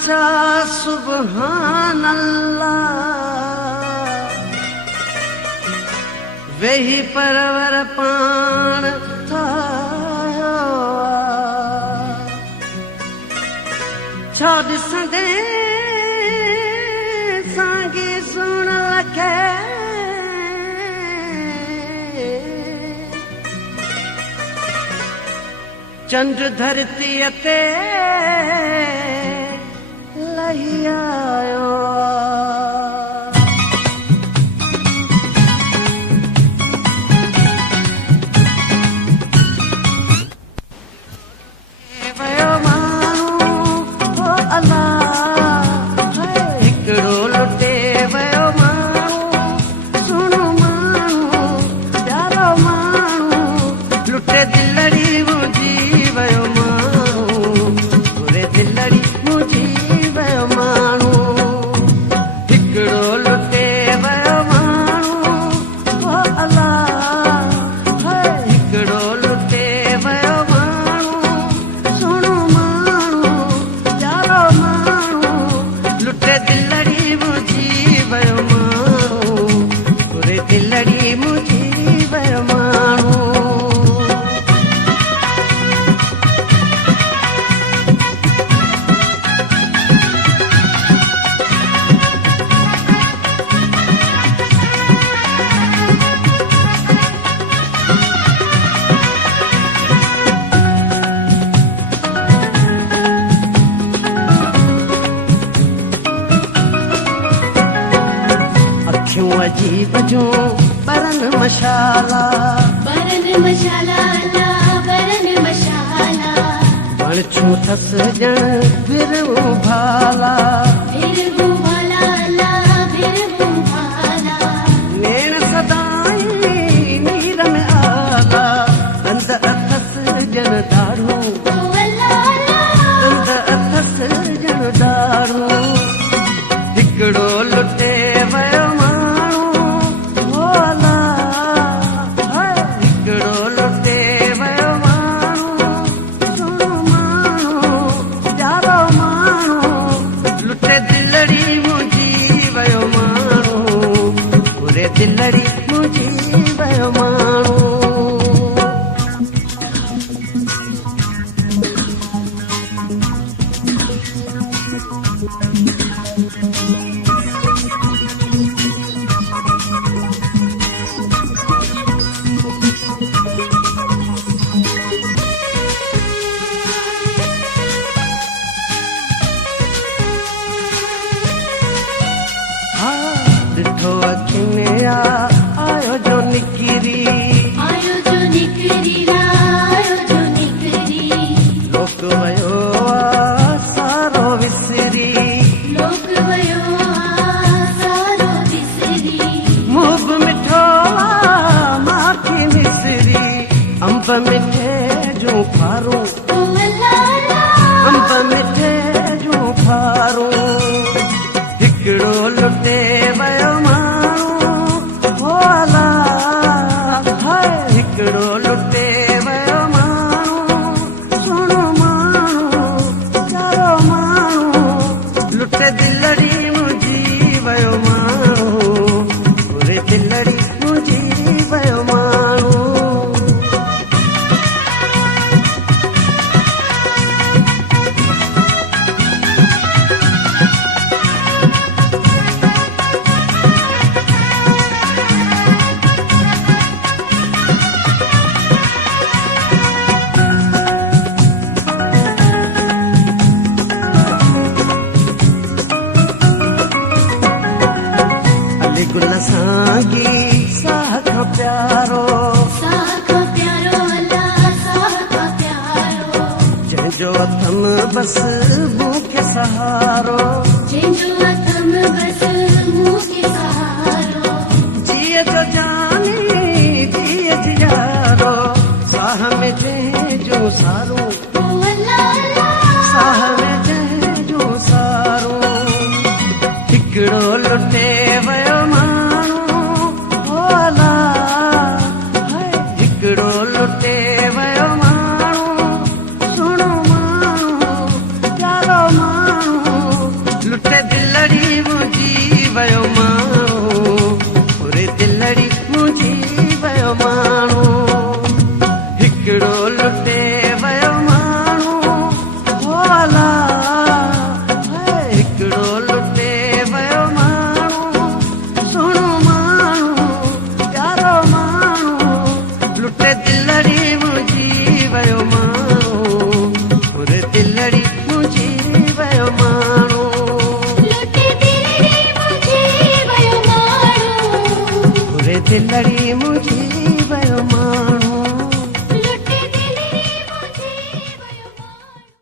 चा सुभान अल्लाह वेही परवर पाण ठाहियो छा ॾिसंदे सांगी सुण लखे चंड धरतीअ ते लही आयो वयो माण्हू हो अल्लाह हिकिड़ो लुटे वयो माण्हू सुहिणो माण्हू प्यारो माण्हू लुटे दिलड़ी मुंहिंजी वयो माण्हू बुरे दिलड़ी मुंहिंजी वयो माण्हू हिकिड़ो लुटे वयो माण्हू हो अल्लाह हिकिड़ो लुटे वयो माण्हू सुहिणो माण्हू प्यारो माण्हू लुटे दिलड़ी मुंहिंजी वयो माण्हू बुरे दिलड़ी मुंहिंजी वयो माण्हू अखियूं अजीब जूं बरन मशाला अल्लाह बरन मशाला वण छू थस ॼण फिरऊं भाला अल्लाह फिरऊं भाला नेण सदाई नीर में आला दंद अथस ॼण दारू दंद अथस ॼण दारू हिकिड़ो लुटे वयो दिलड़ी मुंहिंजी वयो माण्हू ॾिठो अखियुनि आयो जो निकिरी लोक वयो सारो विसरी मुंहुं बि मिठो माखी मिसरी अंब मिठे जूं फारूं अंब मिठे जूं फारूं हिकिड़ो लुटे वयो हिकिड़ो लुटे वयो माण्हू सुहिणो माण्हू प्यारो माण्हू लुटे दिलड़ी मुंहिंजी वयो माण्हू बुरे दिलड़ी मुंहिंजी वयो माण्हू गुल सांगी साह खां प्यारो अल्लाह साह खां प्यारो जंहिंजो अथम बस मूंखे सहारो जंहिंजो अथम बस